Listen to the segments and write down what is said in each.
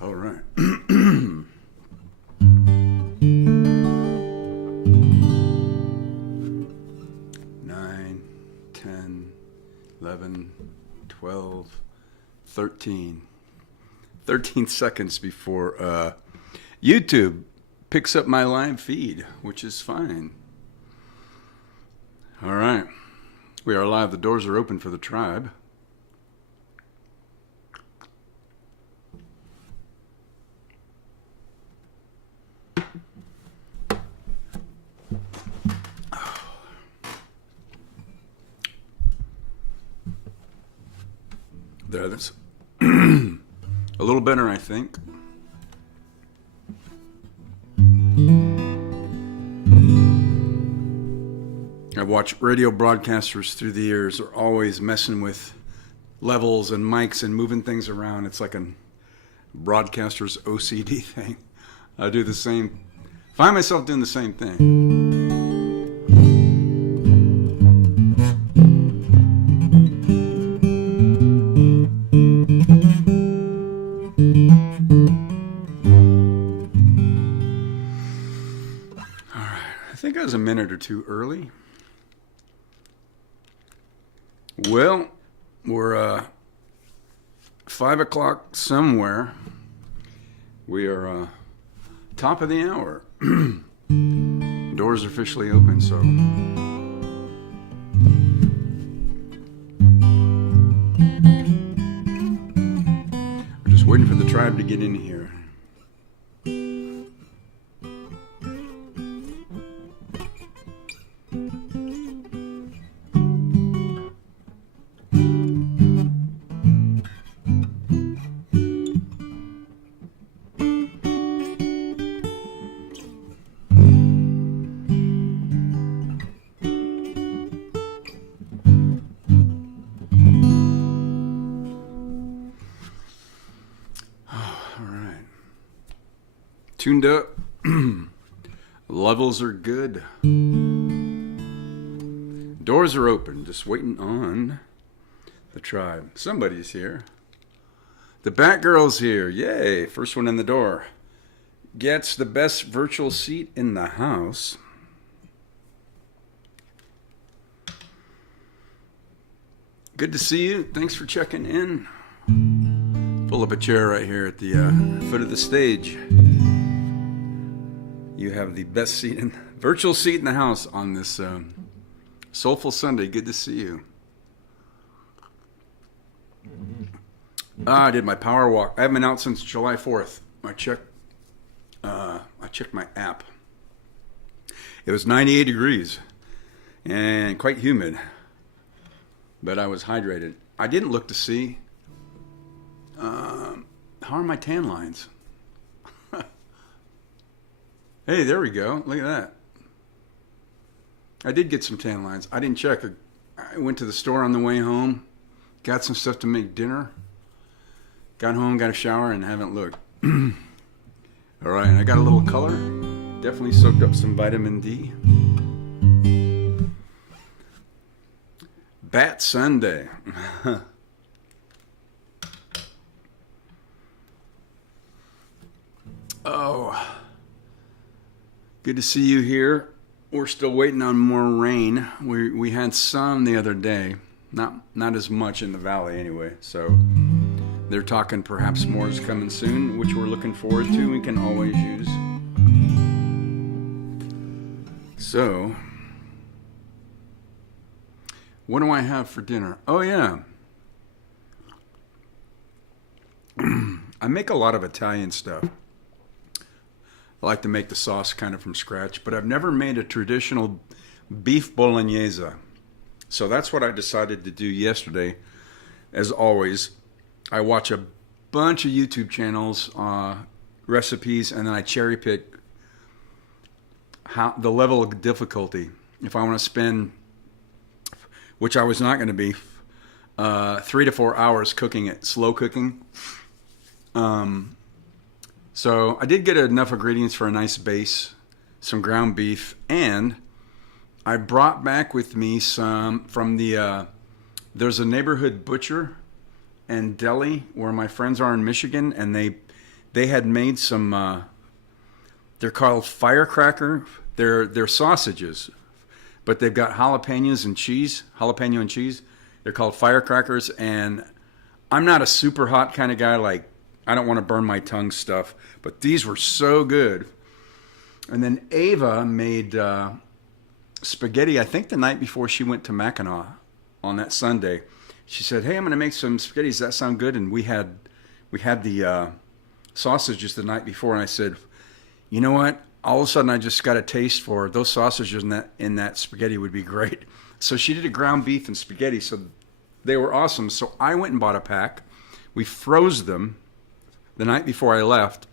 All right. 9, 10, 11, 12, 13. 13 seconds before YouTube picks up my live feed, which is fine. All right. We are live. The doors are open for the tribe. There, that's a little better, I think. I watch radio broadcasters through the years are always messing with levels and mics and moving things around. It's like a broadcaster's OCD thing. I do the same, find myself doing the same thing. I think I was a minute or two early. Well, we're 5 o'clock somewhere. We are top of the hour. Doors are officially open, so we're just waiting for the tribe to get in here. Tuned up. Levels are good. Doors are open. Just waiting on the tribe. Somebody's here. The Batgirl's here. Yay. First one in the door. Gets the best virtual seat in the house. Good to see you. Thanks for checking in. Pull up a chair right here at the foot of the stage. You have the best seat virtual seat in the house on this Soulful Sunday. Good to see you. I did my power walk. I haven't been out since July 4th. I checked my app. It was 98 degrees and quite humid, but I was hydrated. I didn't look to see how are my tan lines. Hey, there we go. Look at that. I did get some tan lines. I didn't check. I went to the store on the way home, got some stuff to make dinner, got home, got a shower, and haven't looked. All right, and I got a little color. Definitely soaked up some vitamin D. Bat Sunday. Oh. Good to see you here. We're still waiting on more rain. We had some the other day, not as much in the valley anyway. So they're talking perhaps more is coming soon, which we're looking forward to. We can always use. So, what do I have for dinner? Oh yeah, I make a lot of Italian stuff. I like to make the sauce kind of from scratch, but I've never made a traditional beef bolognese. So that's what I decided to do yesterday. As always, I watch a bunch of YouTube channels, recipes, and then I cherry pick the level of difficulty. If I want to spend, which I was not going to be, 3 to 4 hours cooking it, slow cooking. So I did get enough ingredients for a nice base, some ground beef, and I brought back with me some from there's a neighborhood butcher and deli where my friends are in Michigan, and they they had made some. They're called firecracker. They're sausages, but they've got jalapeno and cheese. They're called firecrackers, and I'm not a super hot kind of guy. Like, I don't want to burn my tongue stuff, but these were so good. And then Ava made spaghetti, I think the night before she went to Mackinac on that Sunday. She said, "Hey, I'm going to make some spaghetti. Does that sound good?" And we had the sausages the night before, and I said, "You know what? All of a sudden, I just got a taste for those sausages in that spaghetti would be great." So she did a ground beef and spaghetti, so they were awesome. So I went and bought a pack. We froze them the night before I left.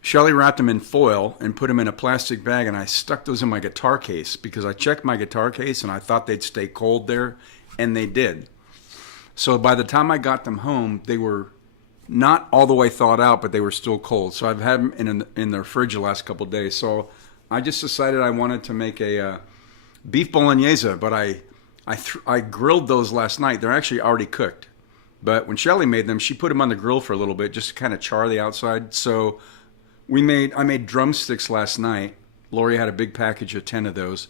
Shelly wrapped them in foil and put them in a plastic bag, and I stuck those in my guitar case because I checked my guitar case and I thought they'd stay cold there, and they did. So by the time I got them home, they were not all the way thawed out, but they were still cold. So I've had them in the fridge the last couple of days. So I just decided I wanted to make a beef bolognese, but I grilled those last night. They're actually already cooked. But when Shelly made them, she put them on the grill for a little bit just to kind of char the outside. So I made drumsticks last night. Lori had a big package of 10 of those.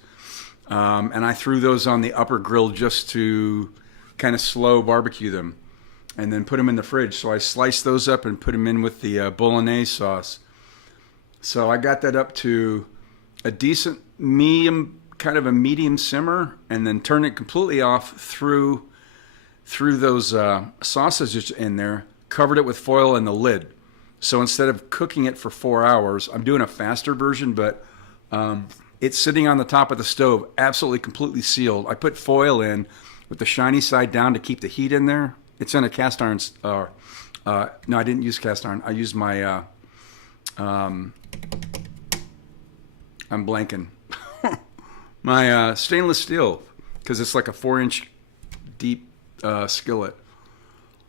And I threw those on the upper grill just to kind of slow barbecue them and then put them in the fridge. So I sliced those up and put them in with the bolognese sauce. So I got that up to a decent medium, kind of a medium simmer, and then turned it completely off, threw those sausages in there, covered it with foil and the lid. So instead of cooking it for 4 hours, I'm doing a faster version, but it's sitting on the top of the stove, absolutely completely sealed. I put foil in with the shiny side down to keep the heat in there. It's in a cast iron. No, I didn't use cast iron. I used my, I'm blanking. My stainless steel, because it's like a 4-inch deep skillet.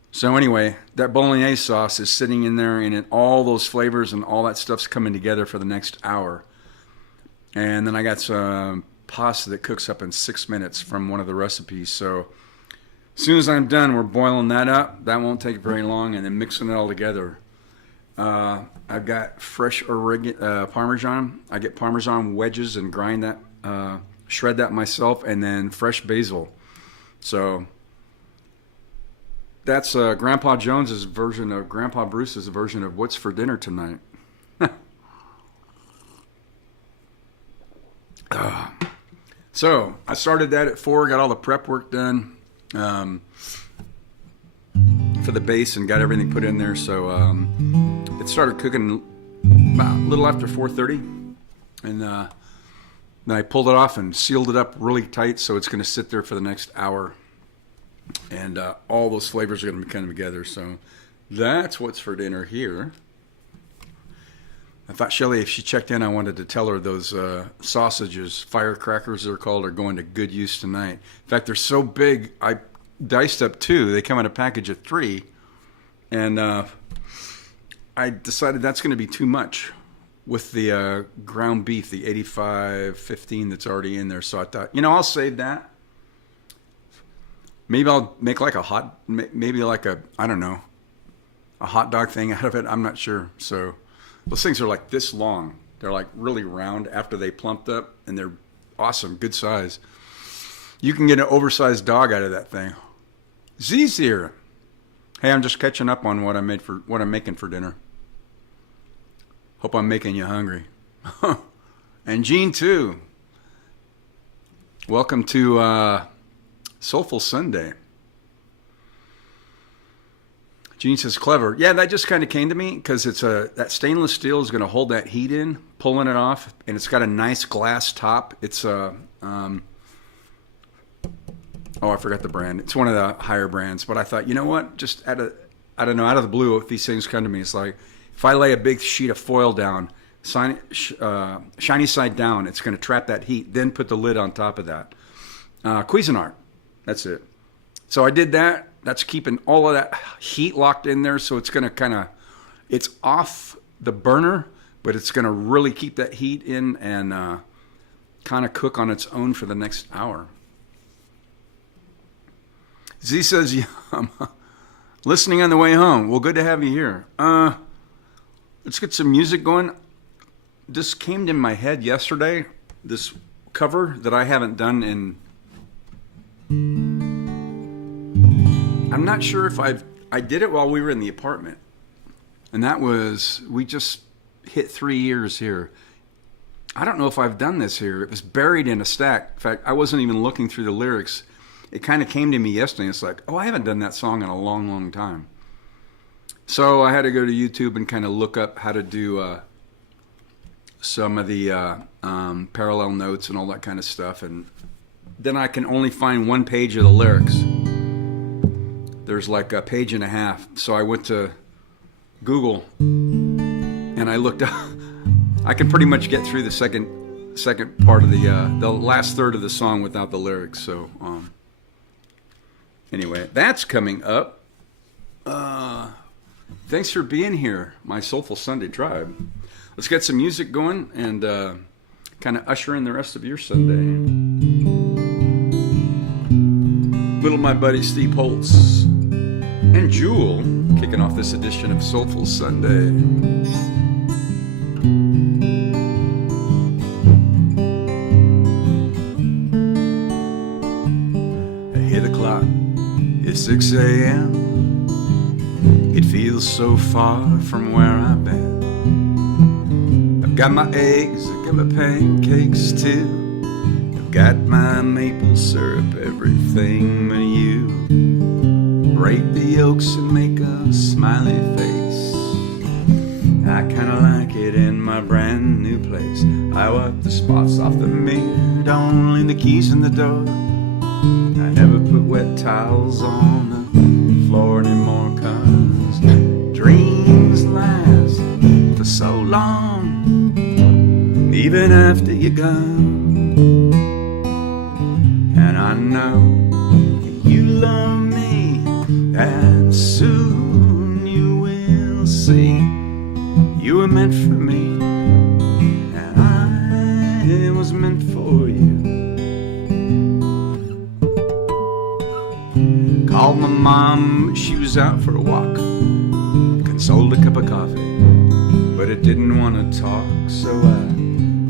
So anyway, that bolognese sauce is sitting in there, and all those flavors and all that stuff's coming together for the next hour. And then I got some pasta that cooks up in 6 minutes from one of the recipes. So as soon as I'm done, we're boiling that up. That won't take very long, and then mixing it all together. I've got fresh Parmesan. I get Parmesan wedges and grind that, shred that myself, and then fresh basil. So that's Grandpa Jones's version of Grandpa Bruce's version of what's for dinner tonight. So I started that at 4, got all the prep work done for the base and got everything put in there. So it started cooking about a little after 4:30, and then I pulled it off and sealed it up really tight, so it's going to sit there for the next hour. And all those flavors are going to be coming together. So that's what's for dinner here. I thought Shelly, if she checked in, I wanted to tell her those sausages, firecrackers they're called, are going to good use tonight. In fact, they're so big, I diced up 2. They come in a package of 3. And I decided that's going to be too much with the ground beef, the 85-15 that's already in there. So I thought, I'll save that. Maybe I'll make like a hot dog thing out of it. I'm not sure. So those things are like this long. They're like really round after they plumped up, and they're awesome, good size. You can get an oversized dog out of that thing. Z's here. Hey, I'm just catching up on what I'm making for dinner. Hope I'm making you hungry. And Jean too. Welcome to Soulful Sunday. Gene says, clever. Yeah, that just kind of came to me because that stainless steel is going to hold that heat in, pulling it off, and it's got a nice glass top. It's I forgot the brand. It's one of the higher brands, but I thought, you know what? Just out of the blue, these things come to me. It's like if I lay a big sheet of foil down, shiny side down, it's going to trap that heat. Then put the lid on top of that. Cuisinart. That's it. So I did that. That's keeping all of that heat locked in there. So it's going to it's off the burner, but it's going to really keep that heat in and kind of cook on its own for the next hour. Z says, yum. Listening on the way home. Well, good to have you here. Let's get some music going. This came to my head yesterday. This cover that I haven't done in... I'm not sure if I did it while we were in the apartment. And that was... We just hit 3 years here. I don't know if I've done this here. It was buried in a stack. In fact, I wasn't even looking through the lyrics. It kind of came to me yesterday. It's like, oh, I haven't done that song in a long, long time. So I had to go to YouTube and kind of look up how to do some of the parallel notes and all that kind of stuff. And then I can only find one page of the lyrics. There's like a page and a half. So I went to Google and I looked up. I can pretty much get through the second part of the last third of the song without the lyrics. So anyway, that's coming up. Thanks for being here, my Soulful Sunday tribe. Let's get some music going and kind of usher in the rest of your Sunday. Little my buddy Steve Holtz and Jewel kicking off this edition of Soulful Sunday. I hear the clock, it's 6 a.m. It feels so far from where I've been. I've got my eggs, I've got my pancakes too. I've got my maple syrup, everything but you. Break the yolks and make a smiley face. I kinda like it in my brand new place. I wipe the spots off the mirror, don't leave the keys in the door. I never put wet towels on the floor anymore, 'cause dreams last for so long, even after you're gone. And I know you love me, and soon you will see you were meant for me, and I was meant for you. Called my mom, she was out for a walk. Consoled a cup of coffee, but it didn't want to talk. So I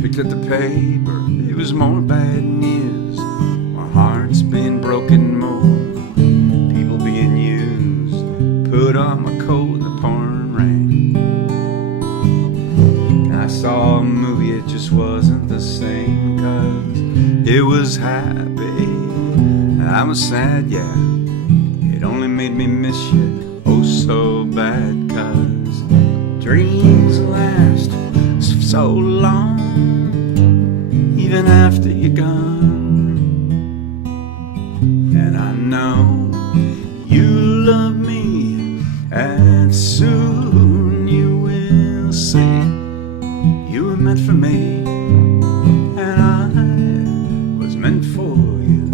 picked up the paper, it was more bad news. My heart's been broken, more people being used. Put on my coat in the pouring rain. I saw a movie, it just wasn't the same, 'cause it was happy, I was sad, yeah. It only made me miss you, oh so bad, 'cause dreams last so long, even after you're gone. And I know you love me, and soon you will see you were meant for me, and I was meant for you.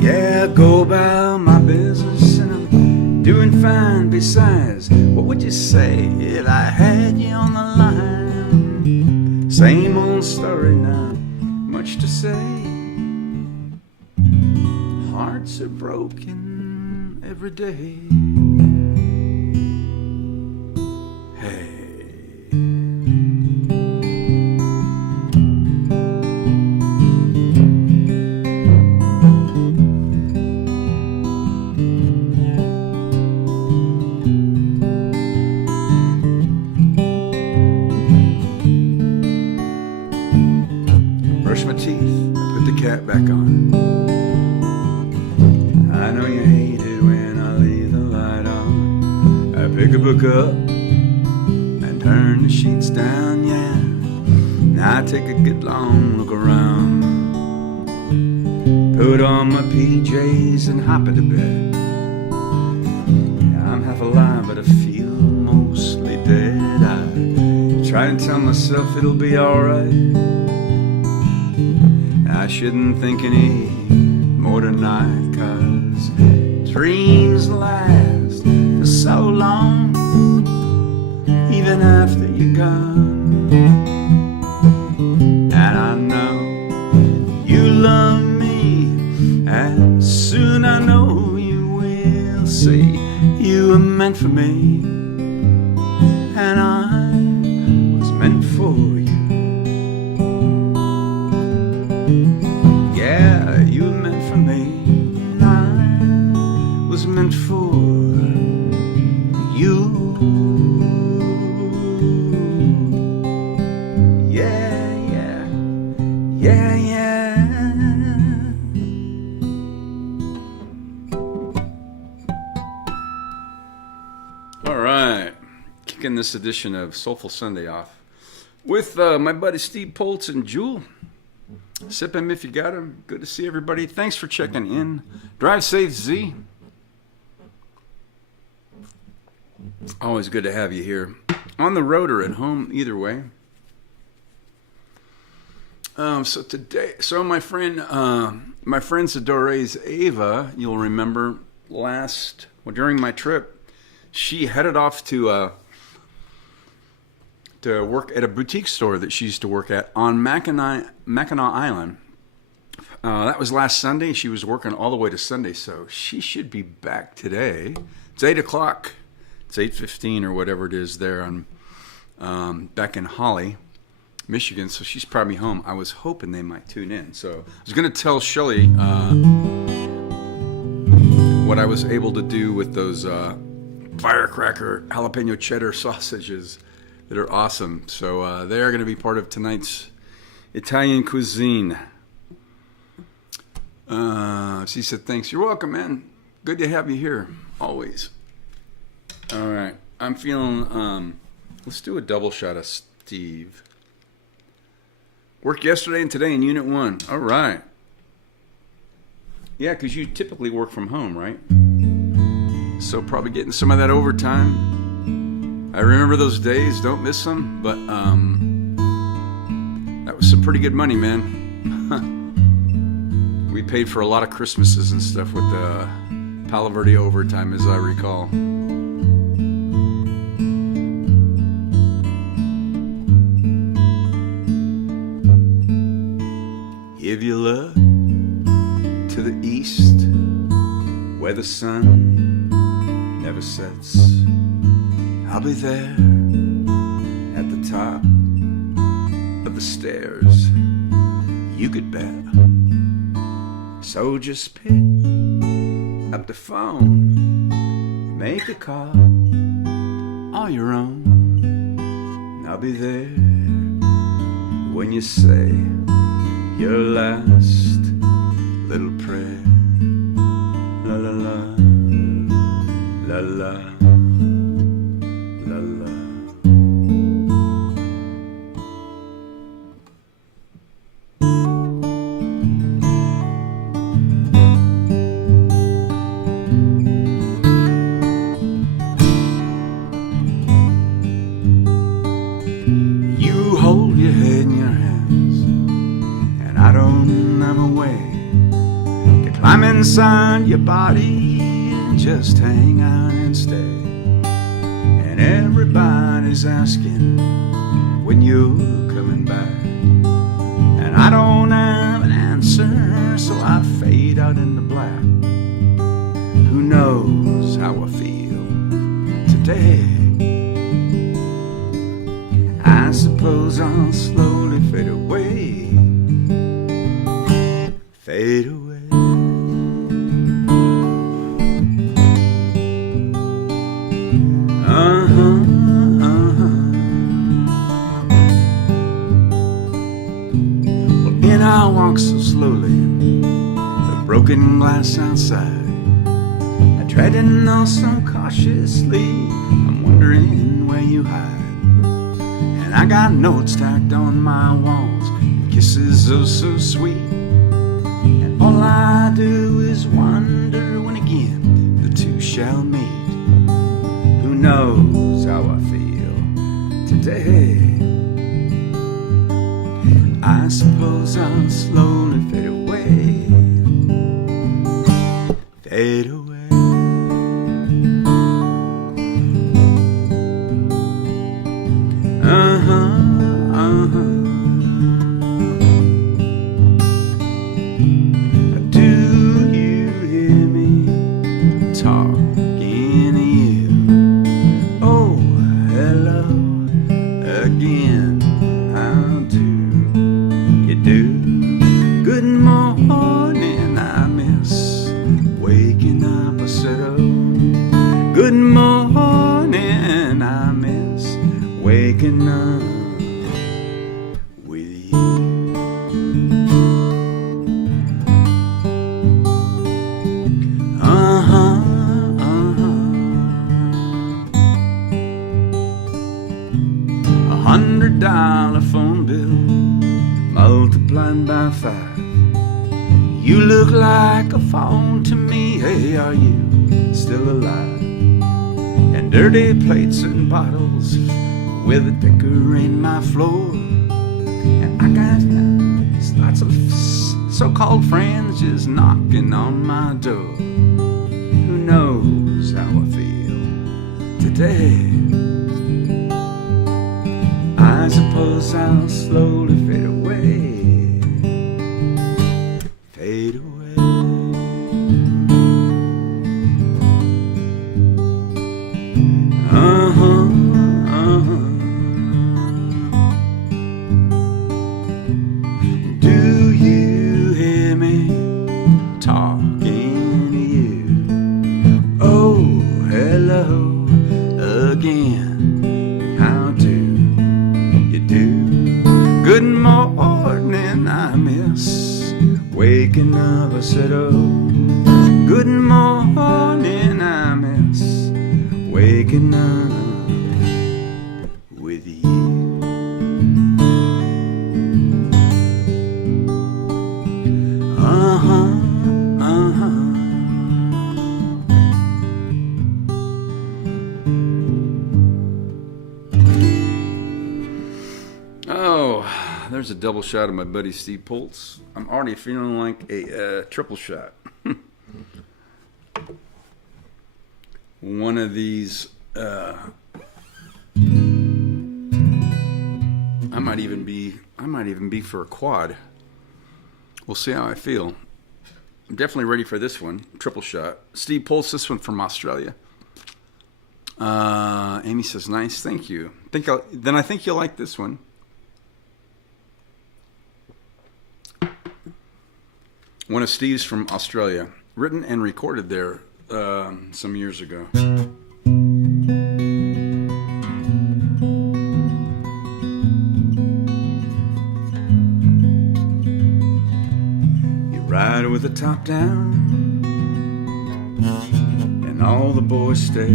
Yeah, go about my business and I'm doing fine. Besides, what would you say if I had you on the line? Same old story, not much to say. Hearts are broken every day. Brush my teeth, I put the cap back on. I know you hate it when I leave the light on. I pick a book up and turn the sheets down, yeah. Now I take a good long look around. Put on my PJs and hop into bed. I'm half alive, but I feel mostly dead. I try and tell myself it'll be alright. I shouldn't think any more tonight, 'cause dreams last for so long, even after you're gone. And I know you love me, and soon I know meant for me, and I was meant for you. Yeah, you were meant for me, and I was meant for you. Yeah, yeah, yeah, yeah. All right, kicking this edition of Soulful Sunday off with my buddy Steve Poltz and Jewel. Sip him if you got him. Good to see everybody. Thanks for checking in. Drive safe, Z. Always good to have you here. On the road or at home, either way. So my friend Zadore's Ava, you'll remember during my trip, she headed off to work at a boutique store that she used to work at on Mackinac Island. That was last Sunday. She was working all the way to Sunday, so she should be back today. It's 8 o'clock. It's 8:15 or whatever it is there back in Holly, Michigan, so she's probably home. I was hoping they might tune in. So I was going to tell Shelly what I was able to do with those firecracker jalapeno cheddar sausages that are awesome. So they are going to be part of tonight's Italian cuisine. She said, thanks. You're welcome, man. Good to have you here, always. All right. I'm feeling, let's do a double shot of Steve. Worked yesterday and today in Unit 1. All right. Yeah, because you typically work from home, right? So probably getting some of that overtime. I remember those days. Don't miss them. But that was some pretty good money, man. We paid for a lot of Christmases and stuff with the Palo Verde overtime, as I recall. If you look to the east, where the sun never sets, I'll be there at the top of the stairs, you could bet. So just pick up the phone, make a call, all your own. I'll be there when you say your last little prayer. La la la, la la, la la. You hold your head in your hands, and I don't have a way to climb inside your body and just hang out and stay. And everybody's asking when you're coming back, and I don't have an answer, so I fade out in the black. Who knows how I feel today? I suppose I'll slowly fade away. Fade away. Well, in I walk so slowly, the broken glass outside, I treading on so cautiously, I'm wondering where you hide. And I got notes tacked on my walls, kisses oh so sweet, and all I do is wonder when again the two shall meet. Who knows how I feel today? I suppose I'll slowly fade away. Fade away. Do you hear me talking to you? like a phone to me. Hey, are you still alive? And dirty plates and bottles with a dicker in my floor. And I got lots of so-called friends just knocking on my door. Who knows how I feel today? I suppose I'll slowly fade away. Fade away. Do you hear me talking to you? Oh, hello again. How do you do? Good morning, I miss waking up. I said, oh, good morning, I miss waking up with you. Oh, there's a double shot of my buddy Steve Pultz. I'm already feeling like a triple shot. One of these, I might even be for a quad. We'll see how I feel. I'm definitely ready for this one, triple shot. Steve Pultz, this one from Australia. Amy says, nice, thank you. I think you'll like this one. One of Steve's from Australia, written and recorded there some years ago. You ride with the top down, and all the boys stare.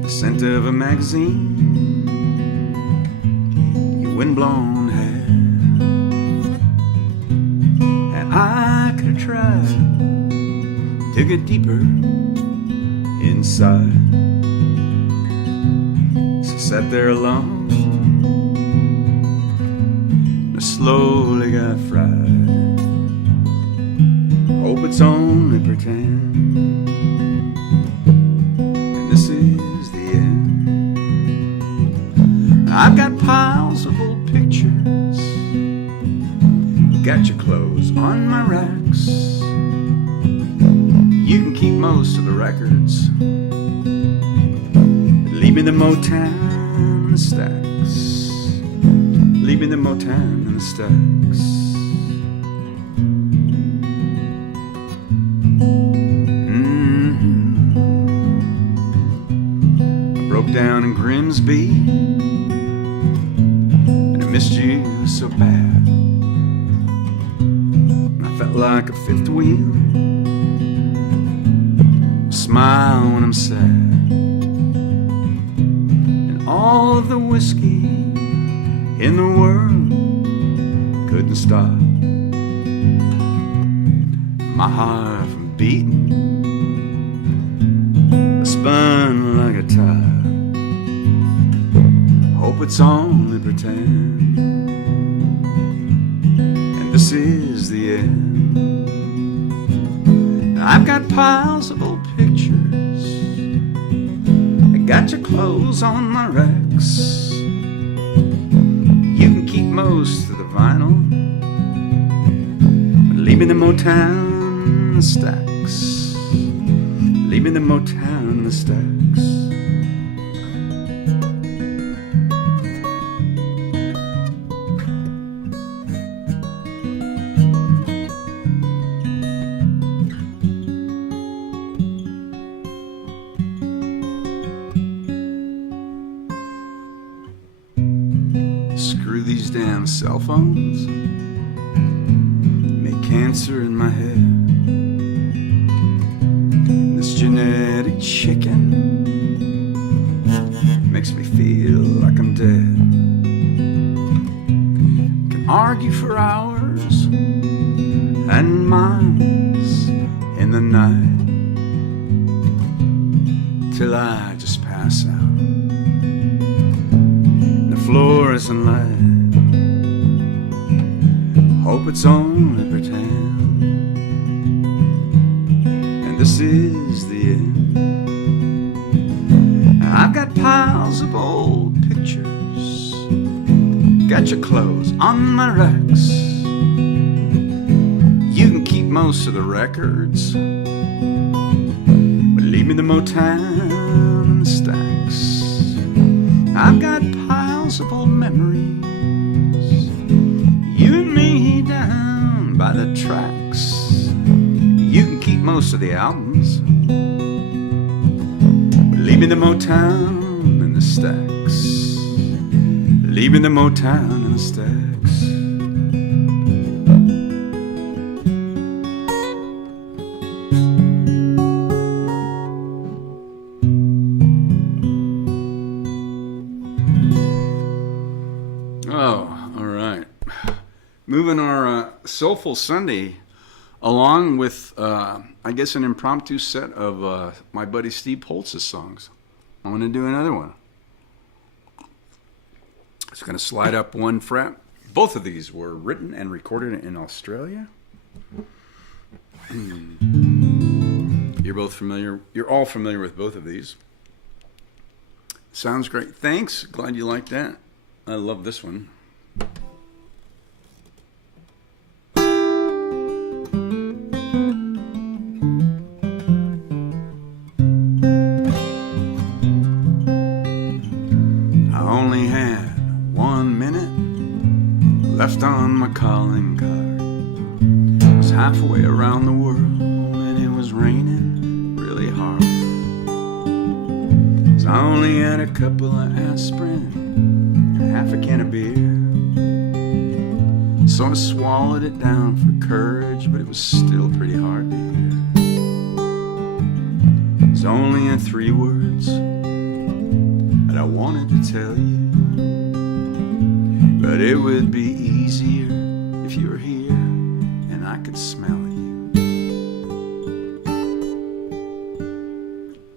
The scent of a magazine, your windblown hair. I could have tried to get deeper inside. So I sat there alone, and I slowly got fried. Hope it's only pretend, and this is the end. I've got piles of old pictures, got your clothes on my racks. You can keep most of the records, leave me the Motown and the stacks. Leave me the Motown and the stacks. I broke down in Grimsby, and I missed you so bad. Felt like a fifth wheel, I smile when I'm sad, and all of the whiskey in the world couldn't stop my heart from beating. I spun like a top. Hope it's only pretend, and this is the end. I've got piles of old pictures, I got your clothes on my racks. You can keep most of the vinyl, but leave me the Motown and the stacks. Leave me the Motown and the stacks. Screw these damn cell phones, make cancer in my head. And this genetic chicken makes me feel like I'm dead. Can argue for hours and miles in the night, till I just pass out. The fluorescent light, hope it's only pretend, and this is the end. I've got piles of old pictures, got your clothes on my racks. You can keep most of the records, but leave me the Motown and the stacks. I've got piles of old memories, you and me down by the tracks. You can keep most of the albums, leave me the Motown and the stacks. Leave me the Motown and the stacks. Oh, all right. Moving our Soulful Sunday along with, I guess, an impromptu set of my buddy Steve Holtz's songs. I'm going to do another one. It's going to slide up one fret. Both of these were written and recorded in Australia. You're both familiar. You're all familiar with both of these. Sounds great. Thanks. Glad you liked that. I love this one. Left on my calling card. I was halfway around the world and it was raining really hard. So I only had a couple of aspirin and half a can of beer. So I swallowed it down for courage, but it was still pretty hard to hear. There's only 3 words that I wanted to tell you, but it would be easier if you were here and I could smell you.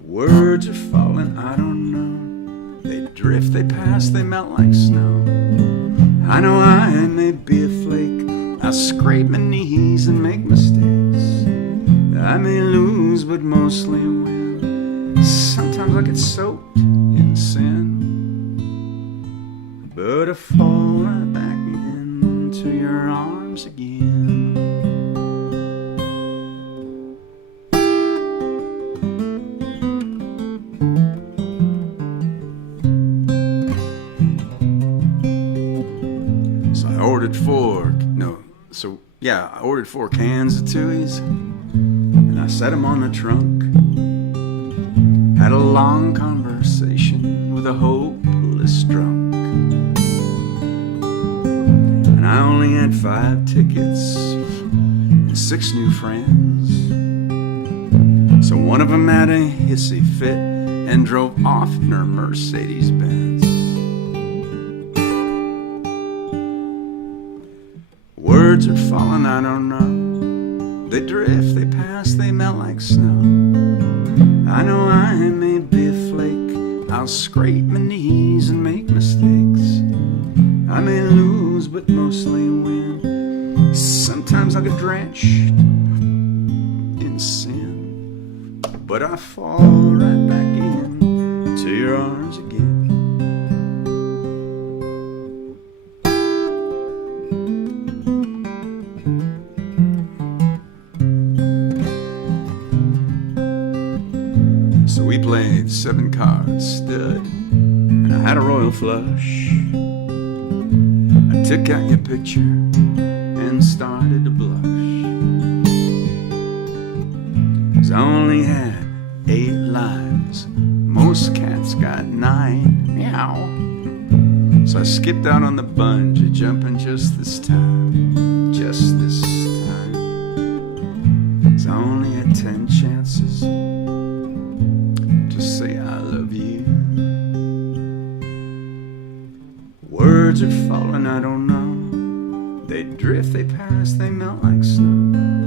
Words are falling, I don't know. They drift, they pass, they melt like snow. I know I may be a flake. I scrape my knees and make mistakes. I may lose, but mostly win. Sometimes I get soaked in sin, but I fall right back into your arms again. So I ordered 4 cans of Tui's, and I set them on the trunk. Had a long conversation with a hopeless drunk. And I only had 5 tickets and 6 new friends. So one of them had a hissy fit and drove off in her Mercedes-Benz. Words are falling, I don't know. They drift, they pass, they melt like snow. I know I may be a flake. I'll scrape my knees and make mistakes. I may lose, but mostly win. Sometimes I'll get drenched in sin, but I fall right back in to your arms again. So we played 7 cards stud, and I had a royal flush. I took out your picture and started to blush. 'Cause I only had 8 lives, most cats got 9. Meow. So I skipped out on the bungee jumping just this time. Just this time. 'Cause I only had 10 chances to say I love you. Words are falling, I don't know. They drift, they pass, they melt like snow.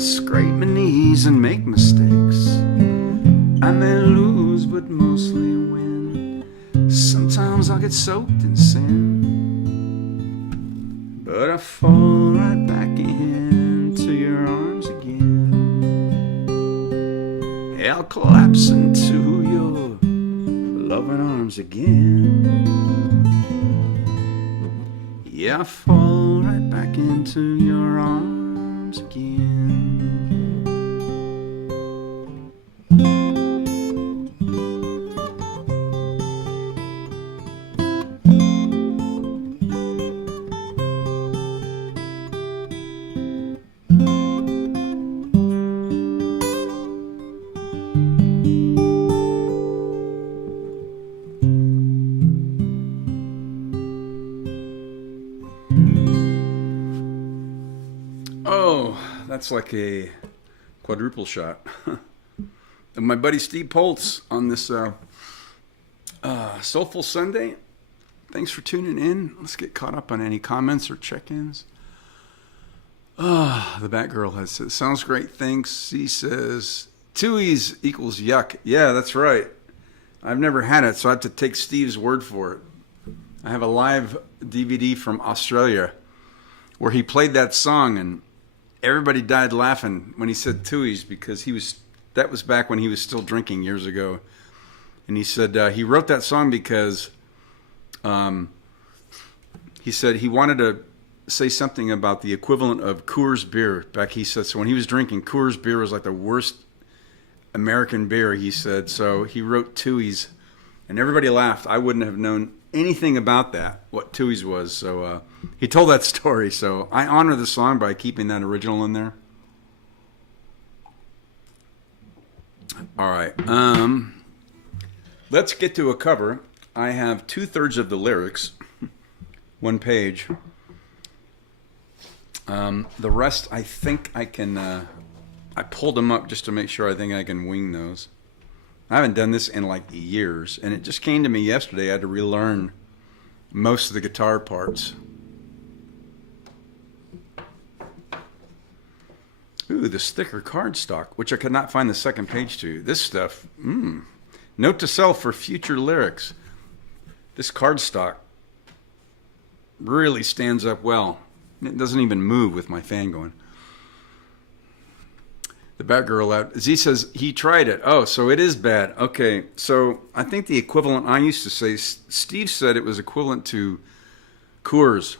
scrape my knees and make mistakes. I may lose, but mostly win. Sometimes I'll get soaked in sin, but I fall right back into your arms again. Yeah, I'll collapse into your loving arms again. Yeah, I fall right back into your arms again. Oh, that's like a quadruple shot. And my buddy Steve Poltz on this Soulful Sunday. Thanks for tuning in. Let's get caught up on any comments or check-ins. The Batgirl has said, sounds great, thanks. He says, 2E's equals yuck. Yeah, that's right. I've never had it, so I have to take Steve's word for it. I have a live DVD from Australia where he played that song, and everybody died laughing when he said 2E's, because that was back when he was still drinking years ago. And he said he wrote that song because he said he wanted to say something about the equivalent of Coors beer. Back, he said, so when he was drinking, Coors beer was like the worst American beer, he said. So he wrote 2E's, and everybody laughed. I wouldn't have known anything about that, what 2E's was. So he told that story. So I honor the song by keeping that original in there. All right. Let's get to a cover. I have 2/3 of the lyrics, one page. The rest, I think I can, I pulled them up just to make sure. I think I can wing those. I haven't done this in like years, and it just came to me yesterday. I had to relearn most of the guitar parts. Ooh, this thicker cardstock, which I could not find the second page to. This stuff, note to self for future lyrics. This cardstock really stands up well. It doesn't even move with my fan going. The Batgirl out. Z says he tried it. Oh, so it is bad. Okay, so I think the equivalent, I used to say, Steve said it was equivalent to Coors,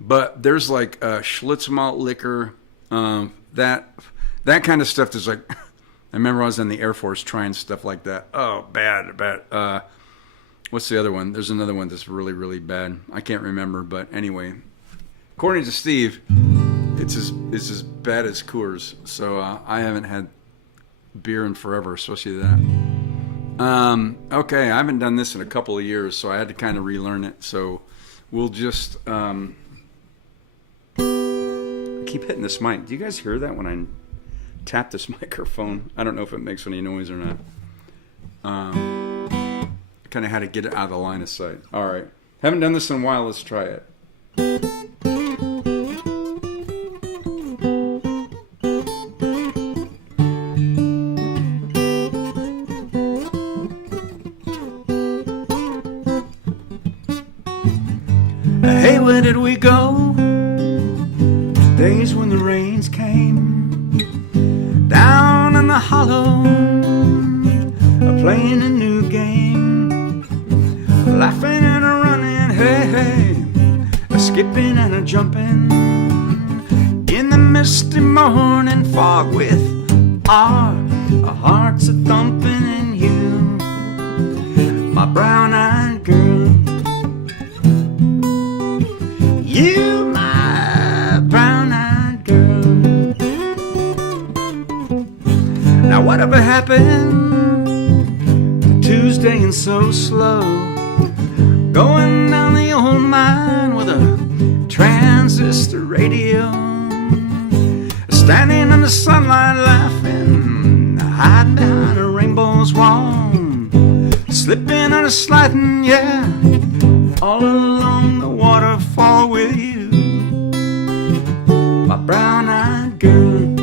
but there's like Schlitz malt liquor, that kind of stuff. Is like, I remember I was in the Air Force trying stuff like that. Oh, bad. What's the other one? There's another one that's really, really bad. I can't remember, but anyway, according to Steve, it's as bad as Coors. So I haven't had beer in forever, especially that. Okay, I haven't done this in a couple of years, so I had to kind of relearn it. So we'll just keep hitting this mic. Do you guys hear that when I tap this microphone? I don't know if it makes any noise or not. Kind of had to get it out of the line of sight. All right. Haven't done this in a while. Let's try it. Hey, where did we go? Days when the rains came down in the hollow, playing a new game, laughing and a running, hey, a skipping and a jumping in the misty morning fog with our hearts a thumping, and you, my brown-eyed girl, you, my brown-eyed girl. Now whatever happened Tuesday and so slow, going down the old mine with a transistor radio, standing in the sunlight laughing, hiding behind a rainbow's wall, slipping on a sliding, yeah, all along the waterfall with you, my brown-eyed girl.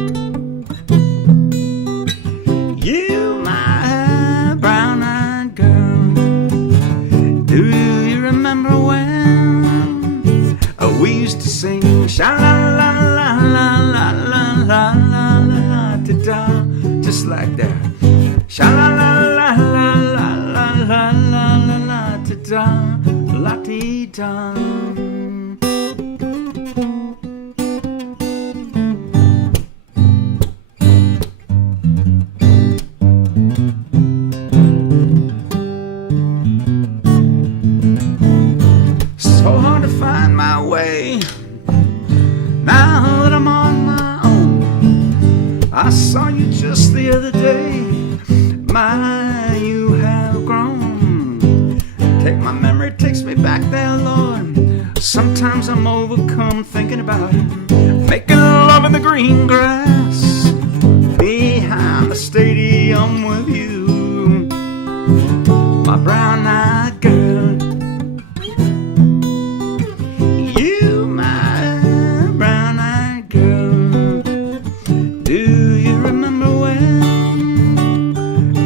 sha la la la la la la la la la da da, just like that. Sha la la la la la la la la la la da da, la dee da. So hard to find my way now that I'm on my own. I saw you just the other day. My, you have grown. Take my memory, takes me back there, Lord. Sometimes I'm overcome thinking about making love in the green grass behind the stadium with you, my brown-eyed girl. You, my brown-eyed girl. Do you remember when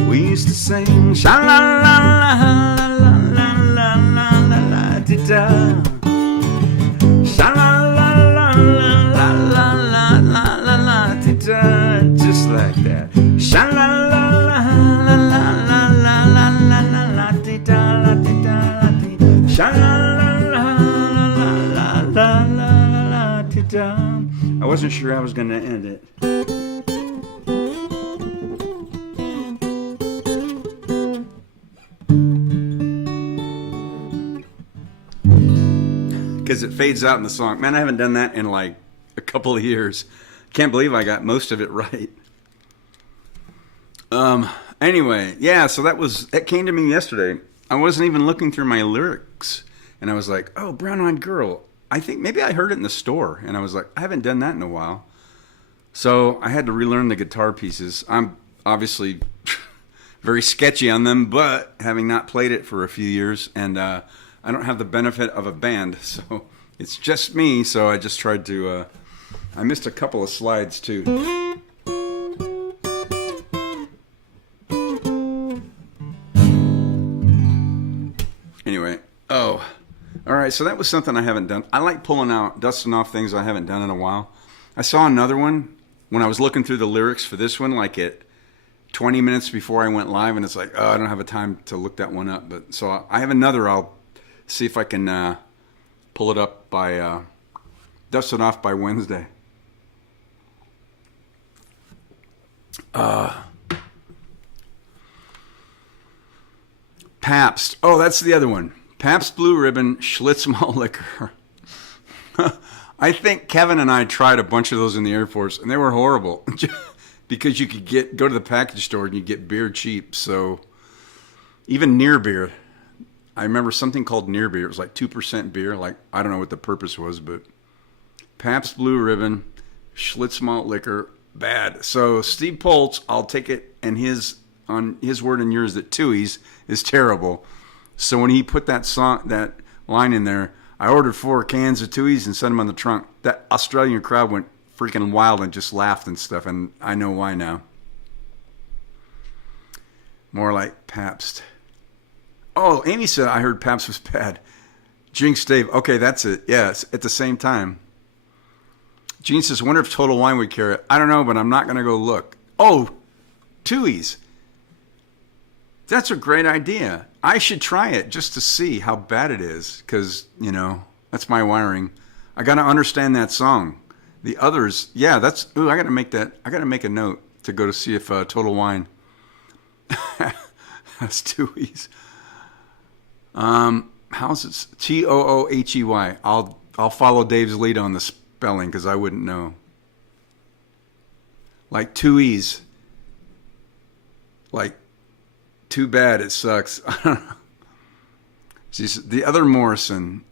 we used to sing sha la la la la la la la la la di da, sha la la la la la la la la la la di da, just like that. Sha la la la la la la la la la la la di da la di da la di, sha la la la la la la la la di da. I wasn't sure I was going to end it. Because it fades out in the song. Man, I haven't done that in like a couple of years. Can't believe I got most of it right. Anyway, yeah, so that came to me yesterday. I wasn't even looking through my lyrics, and I was like, oh, Brown-Eyed Girl. I think maybe I heard it in the store, and I was like, I haven't done that in a while. So I had to relearn the guitar pieces. I'm obviously very sketchy on them, but having not played it for a few years, and I don't have the benefit of a band, so it's just me. So I just tried to, I missed a couple of slides too. Anyway, all right, so that was something I haven't done. I like dusting off things I haven't done in a while. I saw another one when I was looking through the lyrics for this one, like at 20 minutes before I went live, and it's like, oh, I don't have a time to look that one up. But so I have another. I'll see if I can pull it up by dust it off by Wednesday. Pabst. Oh, that's the other one. Pabst Blue Ribbon Schlitz Malt Liquor. I think Kevin and I tried a bunch of those in the Air Force, and they were horrible because you could go to the package store and you get beer cheap. So even near beer, I remember something called near beer. It was like 2% beer. Like, I don't know what the purpose was, but Pabst Blue Ribbon Schlitz Malt Liquor, bad. So Steve Poltz, I'll take it, and on his word and yours that Tui's is terrible. So when he put that line in there, I ordered 4 cans of Tui's and sent them on the trunk. That Australian crowd went freaking wild and just laughed and stuff, and I know why now. More like Pabst. Oh, Amy said I heard Pabst was bad. Jinx Dave. Okay, that's it. Yes, at the same time. Gene says, wonder if Total Wine would carry it. I don't know, but I'm not going to go look. Oh, Tui's. That's a great idea. I should try it just to see how bad it is, because, that's my wiring. I got to understand that song. The others, yeah, I got to make that. I got to make a note to go to see if Total Wine. That's Tui's. How's it? Toohey. I'll follow Dave's lead on the spelling because I wouldn't know. Like Tui's. Like, too bad it sucks. I don't know. She's the other Morrison.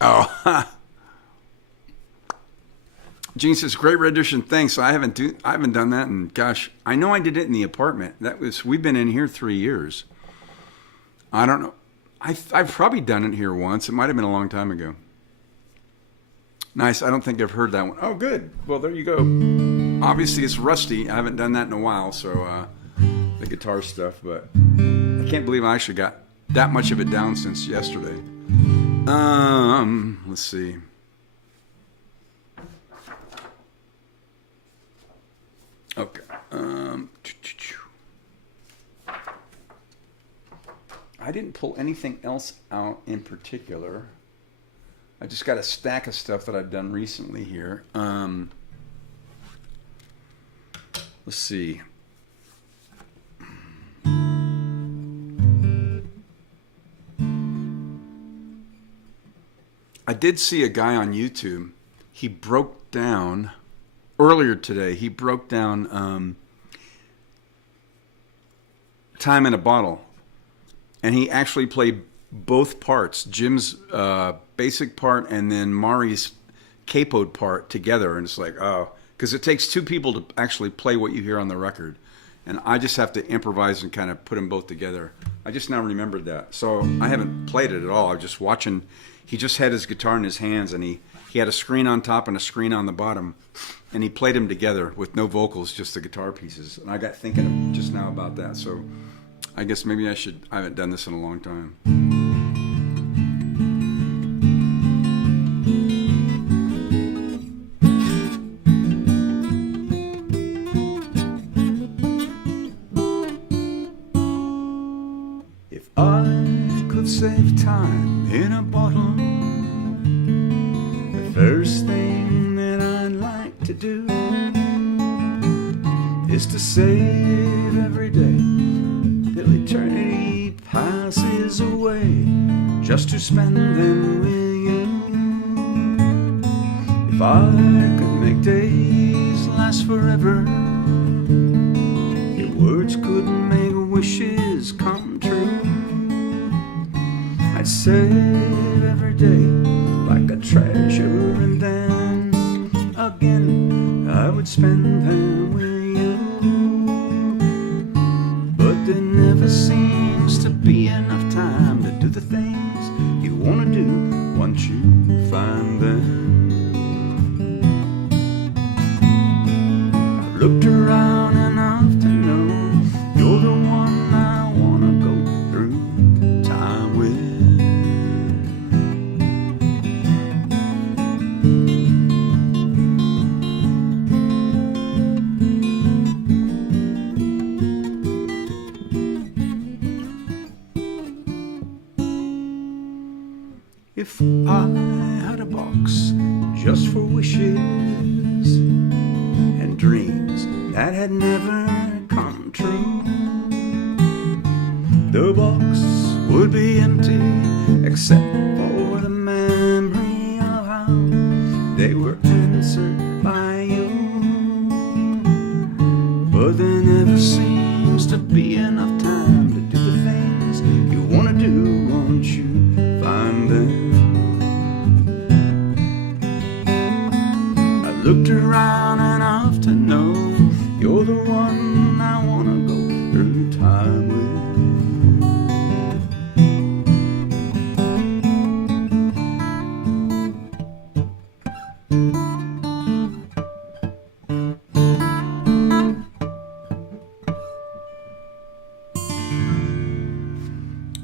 Oh. Gene says, great rendition. Thanks. I haven't done that, and gosh, I know I did it in the apartment. We've been in here 3 years. I don't know. I've probably done it here once. It might have been a long time ago. Nice. I don't think I've heard that one. Oh, good. Well, there you go. Obviously, it's rusty. I haven't done that in a while, so the guitar stuff. But I can't believe I actually got that much of it down since yesterday. Let's see. I didn't pull anything else out in particular. I just got a stack of stuff that I've done recently here. Let's see. I did see a guy on YouTube. He broke down, earlier today, he broke down Time in a Bottle. And he actually played both parts, Jim's basic part and then Mari's capoed part together. And it's like, oh, because it takes two people to actually play what you hear on the record. And I just have to improvise and kind of put them both together. I just now remembered that. So I haven't played it at all. I'm just watching. He just had his guitar in his hands, and he had a screen on top and a screen on the bottom. And he played them together with no vocals, just the guitar pieces. And I got thinking just now about that. So I guess maybe I haven't done this in a long time. If I could save time in a bottle, the first thing that I'd like to do is to save every day till eternity passes away, just to spend them with you. If I could make days last forever, if words could make wishes come true, I'd save every day like a treasure, and then again I would spend them with you. But there never seems to be enough time to do the things you want to do once you find them. I've looked around enough to know you're the one I want to go through time with. If I had a box just for wishes and dreams that had never come true, the box would be empty except for the memory of how they were answered by you. But there never seems to be enough time to do the things you want to do once you find them. Looked around enough to know you're the one I want to go through time with.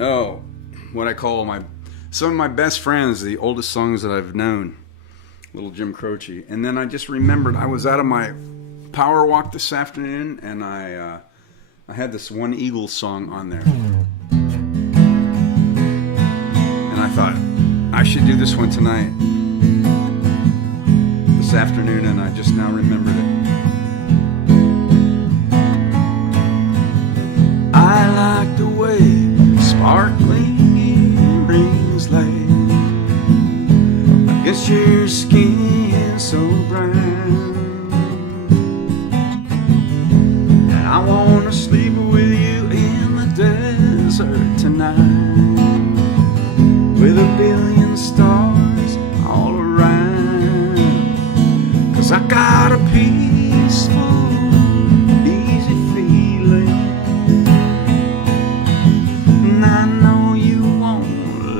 Oh, what I call some of my best friends, the oldest songs that I've known. Little Jim Croce. And then I just remembered I was out of my power walk this afternoon, and I had this One Eagle song on there. And I thought, I should do this one tonight, this afternoon, and I just now remembered it. I like the way sparkling earrings lay against your skin so brown, and I wanna sleep with you in the desert tonight, with a billion stars all around. 'Cause I got a peaceful, easy feeling, and I know you won't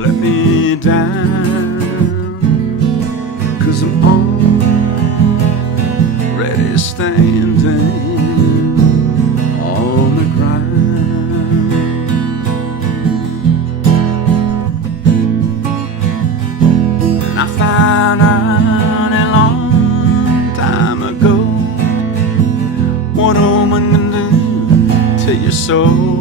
let me down. 'Cause I'm already standing on the ground. And I found out a long time ago what a woman can do to your soul.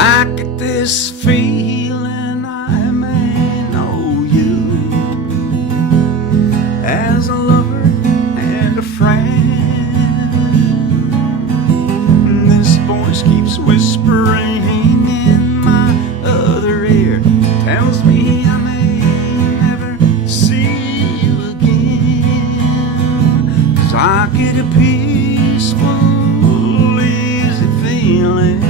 I get this feeling I may know you as a lover and a friend. This voice keeps whispering in my other ear, tells me I may never see you again. 'Cause I get a peaceful, easy feeling,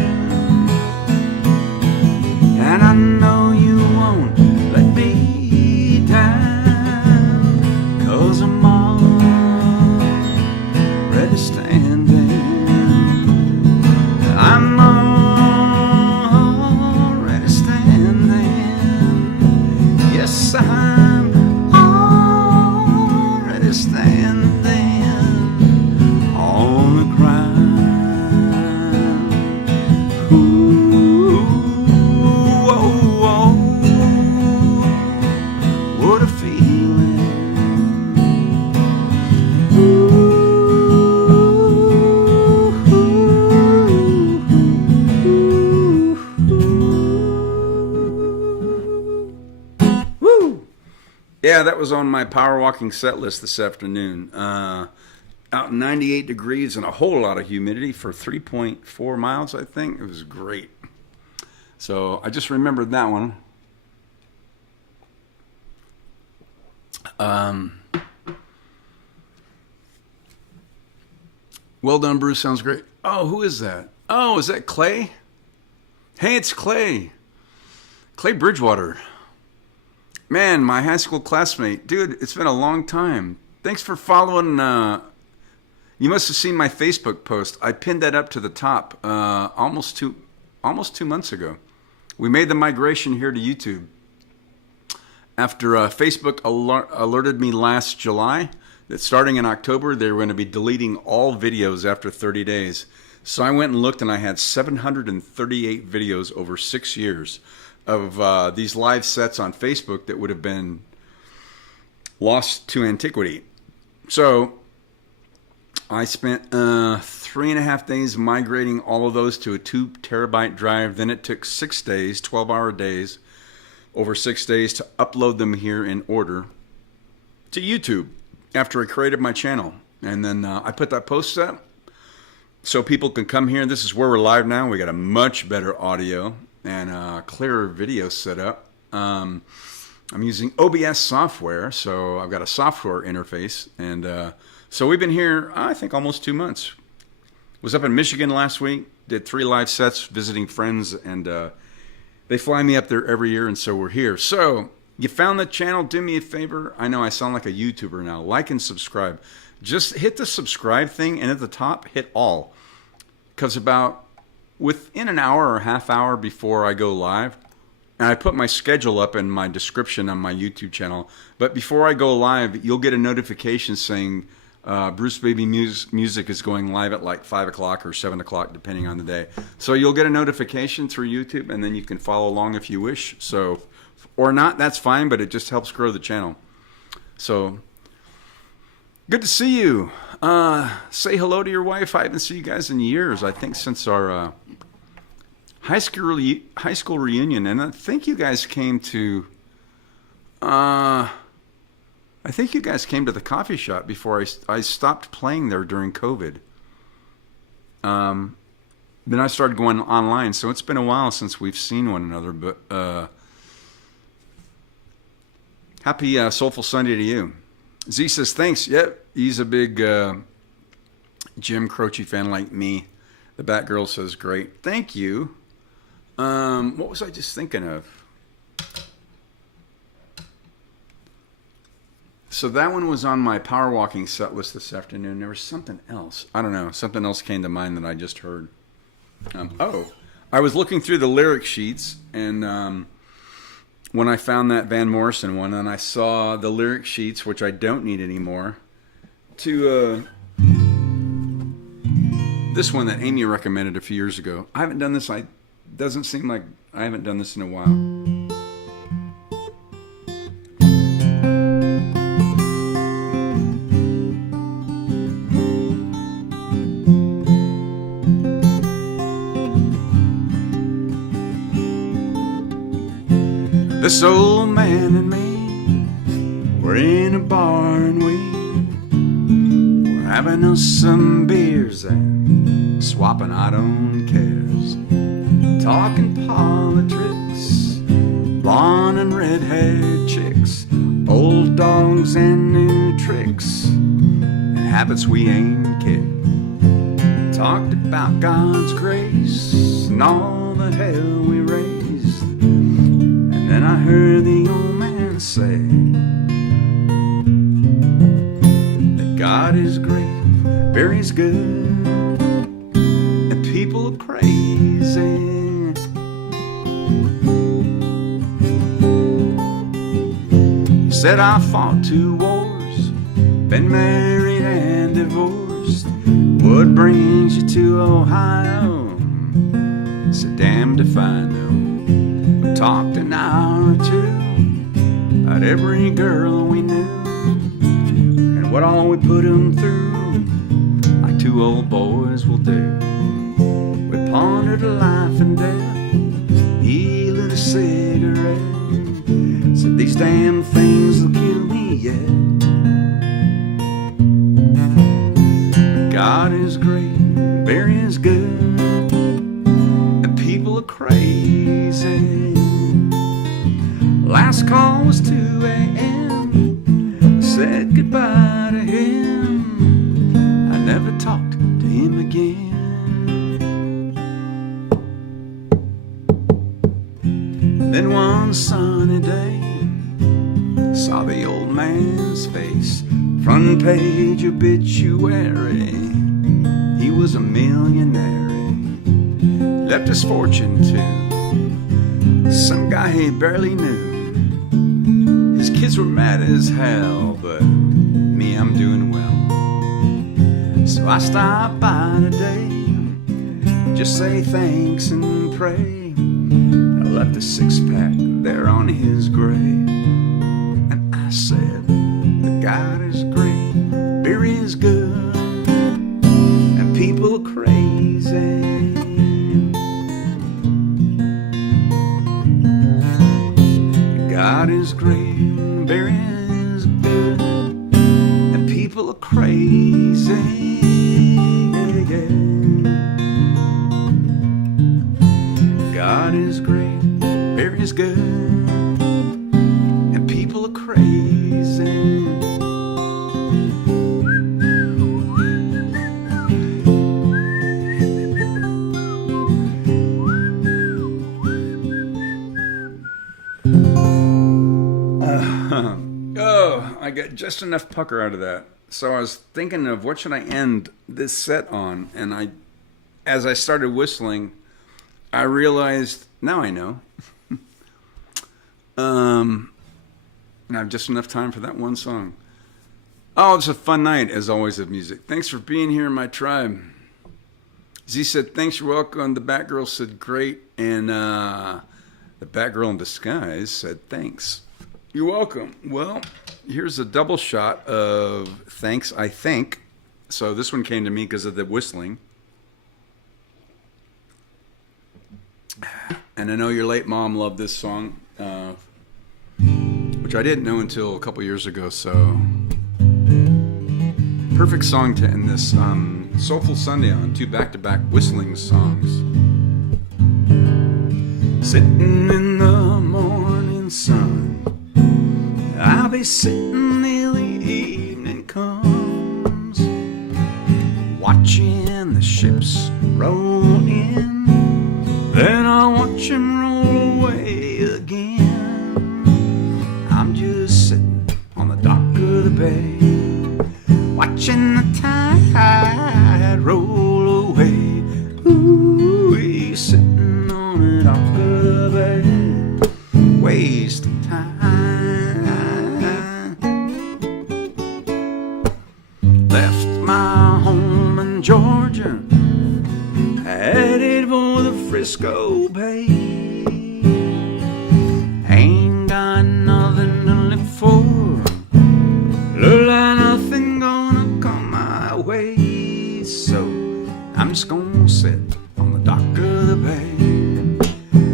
and I know you won't let me down, 'cause I'm already standing. I'm already standing. Yes, I'm already standing on the ground. Ooh, oh, oh, what a feeling. Woo! Yeah, that was on my power walking set list this afternoon. Out 98 degrees and a whole lot of humidity for 3.4 miles, I think. It was great. So I just remembered that one. Well done, Bruce. Sounds great. Oh, who is that? Oh, is that Clay? Hey, it's Clay. Clay Bridgewater. Man, my high school classmate. Dude, it's been a long time. Thanks for following. You must have seen my Facebook post. I pinned that up to the top almost 2 months ago. We made the migration here to YouTube after Facebook alerted me last July that starting in October, they were going to be deleting all videos after 30 days. So I went and looked, and I had 738 videos over 6 years of these live sets on Facebook that would have been lost to antiquity. So I spent 3.5 days migrating all of those to a 2 terabyte drive. Then it took 6 days, 12-hour days, over 6 days to upload them here in order to YouTube after I created my channel. And then I put that post up so people can come here. This is where we're live now. We got a much better audio and clearer video setup. I'm using OBS software, so I've got a software interface. And so we've been here, I think, almost 2 months. Was up in Michigan last week, did 3 live sets visiting friends, and they fly me up there every year, and so we're here. So you found the channel, do me a favor. I know I sound like a YouTuber now. Like and subscribe. Just hit the subscribe thing, and at the top, hit all. Because about within an hour or half hour before I go live, and I put my schedule up in my description on my YouTube channel, but before I go live, you'll get a notification saying Bruce Baby Music is going live at like 5 o'clock or 7 o'clock, depending on the day. So you'll get a notification through YouTube, and then you can follow along if you wish. So, or not, that's fine, but it just helps grow the channel. So, good to see you. Say hello to your wife. I haven't seen you guys in years. I think since our high school reunion, and I think you guys came to. I think you guys came to the coffee shop before I stopped playing there during COVID. Then I started going online, so it's been a while since we've seen one another. But happy Soulful Sunday to you. Z says thanks. Yep, he's a big Jim Croce fan like me. The Batgirl says great. Thank you. What was I just thinking of? So that one was on my power walking set list this afternoon. There was something else. I don't know. Something else came to mind that I just heard. I was looking through the lyric sheets, and when I found that Van Morrison one, and I saw the lyric sheets, which I don't need anymore, to this one that Amy recommended a few years ago. I haven't done this. Doesn't seem like I haven't done this in a while. This old man and me, we're in a bar and we're having us some beers and swapping idle cares, talking politics, blonde and red-haired chicks, old dogs and new tricks, and habits we ain't kicked. Talked about God's grace and all the hell we raised, and then I heard the old man say that God is great, Barry's good, and people are crazy. He said I fought 2 wars, been married and divorced. What brings you to Ohio? So damned if I know. We talked an hour or 2 about every girl we knew and what all we put them through, like 2 old boys will do. We pondered life and death. He lit a cigarette, said these damn things will kill me yet. God is great, Barry is good, and people are crazy. Last call was 2 a.m. I said goodbye to him. I never talked to him again. Then one sunny day, saw the old man's face, front page obituary. He was a millionaire, left his fortune to some guy he barely knew. His kids were mad as hell, but me, I'm doing well. So I stopped by today, just say thanks and pray. I left a 6-pack there on his grave, and I said that God is great, Barry is good, and people are crazy. God is great, Barry is good, and people are crazy. God is great, Barry is good, and people are crazy. I got just enough pucker out of that. So I was thinking of what should I end this set on, and as I started whistling, I realized, now I know. I have just enough time for that one song. Oh, it's a fun night, as always, of music. Thanks for being here in my tribe. Z said, thanks, you're welcome. The Batgirl said, great. And the Batgirl in disguise said, thanks. You're welcome. Well, here's a double shot of thanks, I think. So this one came to me because of the whistling. And I know your late mom loved this song, which I didn't know until a couple years ago. So perfect song to end this Soulful Sunday on, 2 back-to-back whistling songs. Sitting in the morning sun, I'll be sitting till the evening comes, watching the ships roll in, then I'll watch them roll away again. I'm just sitting on the dock of the bay, watching the tide roll away. Ooh, sitting on the dock of the bay, wasting time. Left my home in Georgia, headed for the Frisco Bay. Ain't got nothing to live for, look like nothing gonna come my way. So I'm just gonna sit on the dock of the bay,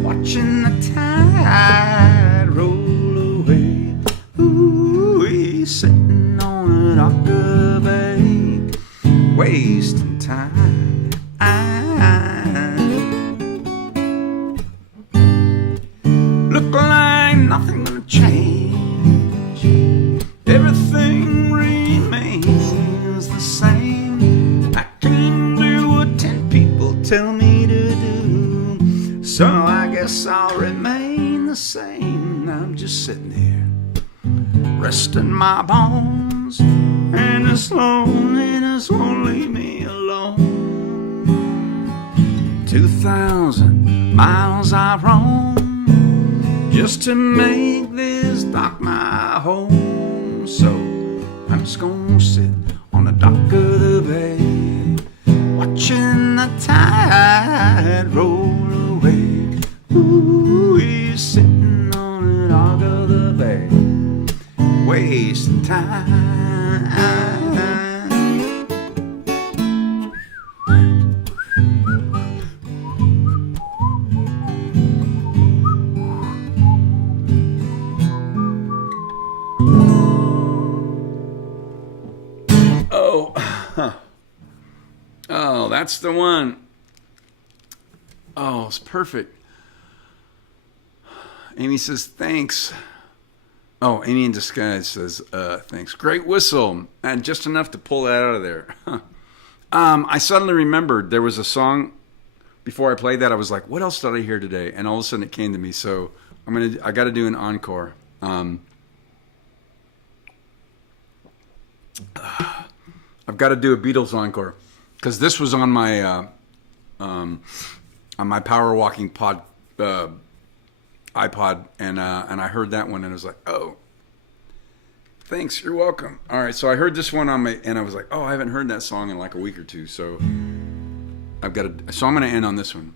watching the tide roll So I guess I'll remain the same. I'm just sitting here, resting my bones, and this loneliness won't leave me alone. 2,000 miles I roam just to make this dock my home. So I'm just gonna sit on the dock of the bay, watching the tide roll away. Ooh, he's sitting on the dock of the bay, wasting time. Oh, that's the one. Oh, it's perfect. Amy says, thanks. Oh, Amy in Disguise says, thanks. Great whistle. And just enough to pull that out of there. I suddenly remembered there was a song before I played that. I was like, what else did I hear today? And all of a sudden it came to me. So I got to do an encore. I've got to do a Beatles encore because this was on my power walking iPod, and I heard that one and I was like, oh, thanks, you're welcome. All right, so I heard this one and I was like, oh, I haven't heard that song in like a week or two, so I'm gonna end on this one.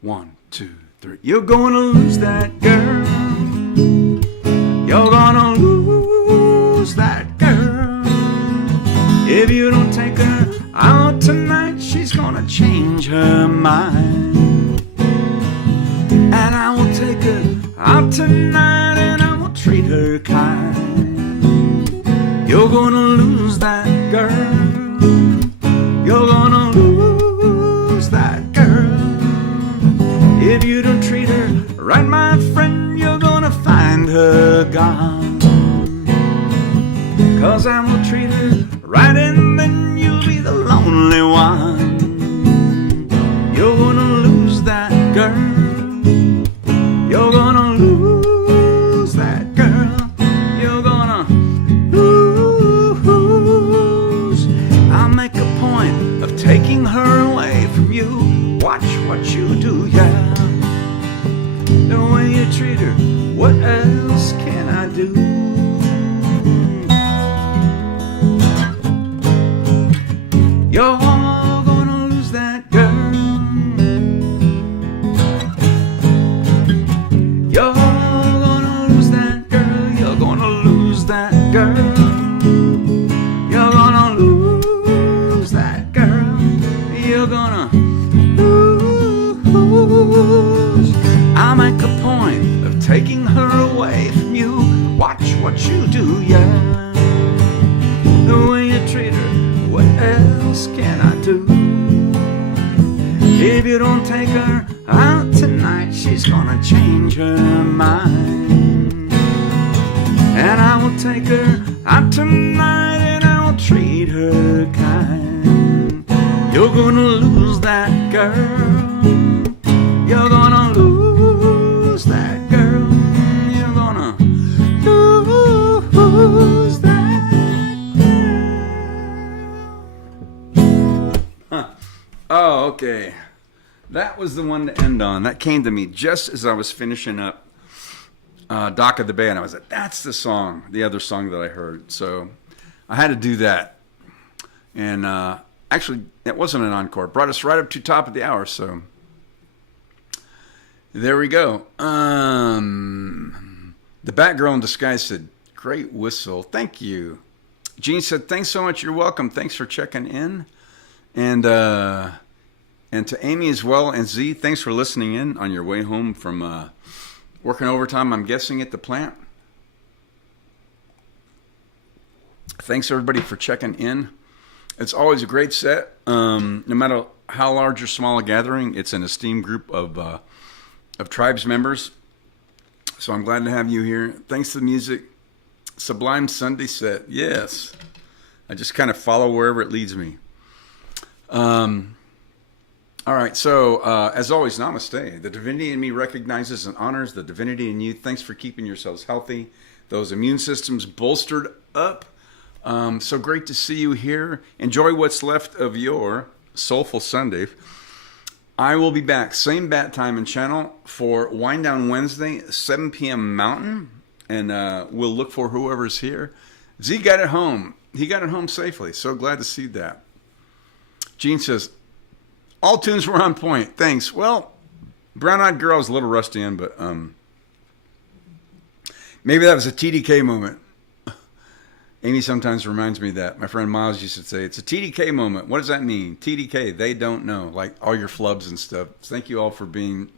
1, 2, 3. You're gonna lose that girl. You're gonna lose that girl. If you don't take her out tonight, she's gonna change her mind. And I will take her out tonight and I will treat her kind. You're gonna lose that girl. You're gonna lose that girl. If you don't treat her right, my friend, you're gonna find her gone. 'Cause I will treat her right, and then you'll be the lonely one. You're gonna lose that girl. You're gonna lose that girl. You're gonna lose. I'll make a point of taking her away from you. Watch what you do, yeah. The way you treat her, what else can I do? You're gonna lose that girl. You're gonna lose that girl. You're gonna lose that girl. You're gonna lose that girl. You're gonna lose. I'll make a point of taking her away from you. Watch what you do, yeah. The way you treat her, what else can I do? If you don't take her out tonight, she's gonna change her mind. And I will take her out tonight and I will treat her kind. You're gonna lose that girl. You're gonna lose that girl. You're gonna lose that girl. Oh, okay. That was the one to end on. That came to me just as I was finishing up Dock of the Bay, and I was like, that's the song, the other song that I heard. So I had to do that. And actually, it wasn't an encore. It brought us right up to top of the hour, so there we go. The Batgirl in Disguise said, great whistle. Thank you. Jean said, thanks so much. You're welcome. Thanks for checking in. And to Amy as well, and Z, thanks for listening in on your way home from working overtime, I'm guessing, at the plant. Thanks, everybody, for checking in. It's always a great set. No matter how large or small a gathering, it's an esteemed group of Tribes members. So I'm glad to have you here. Thanks to the music. Sublime Sunday set. Yes. I just kind of follow wherever it leads me. All right, so as always, namaste. The divinity in me recognizes and honors the divinity in you. Thanks for keeping yourselves healthy, those immune systems bolstered up. So great to see you here. Enjoy what's left of your Soulful Sunday. I will be back, same bat time and channel for Wind Down Wednesday, 7 p.m. Mountain, and we'll look for whoever's here. Z got it home. He got it home safely. So glad to see that. Gene says, all tunes were on point. Thanks. Well, Brown Eyed Girl is a little rusty in, but maybe that was a TDK moment. Amy sometimes reminds me of that. My friend Miles used to say, it's a TDK moment. What does that mean? TDK, they don't know. Like all your flubs and stuff. Thank you all for being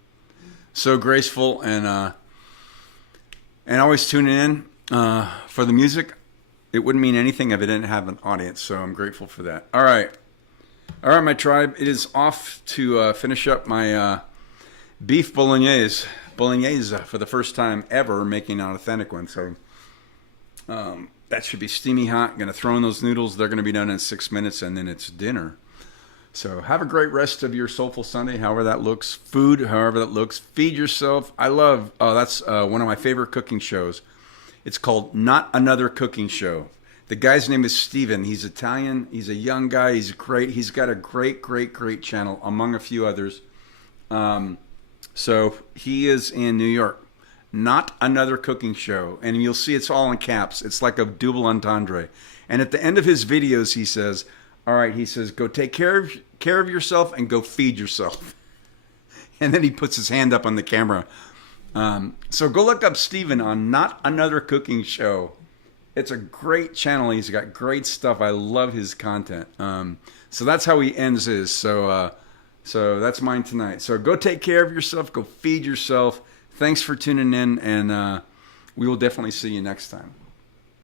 so graceful and always tuning in for the music. It wouldn't mean anything if it didn't have an audience, so I'm grateful for that. All right, my tribe. It is off to finish up my beef bolognese for the first time ever, making an authentic one. So that should be steamy hot. I'm going to throw in those noodles. They're going to be done in 6 minutes, and then it's dinner. So have a great rest of your Soulful Sunday, however that looks. Food, however that looks. Feed yourself. I love, that's one of my favorite cooking shows. It's called Not Another Cooking Show. The guy's name is Steven. He's Italian. He's a young guy. He's great. He's got a great channel, among a few others. So he is in New York. Not Another Cooking Show. And you'll see it's all in caps. It's like a double entendre. And at the end of his videos, he says, all right, he says, go take care of yourself and go feed yourself. And then he puts his hand up on the camera. So go look up Steven on Not Another Cooking Show. It's a great channel. He's got great stuff. I love his content. So that's how he ends his. So that's mine tonight. So go take care of yourself. Go feed yourself. Thanks for tuning in, and we will definitely see you next time.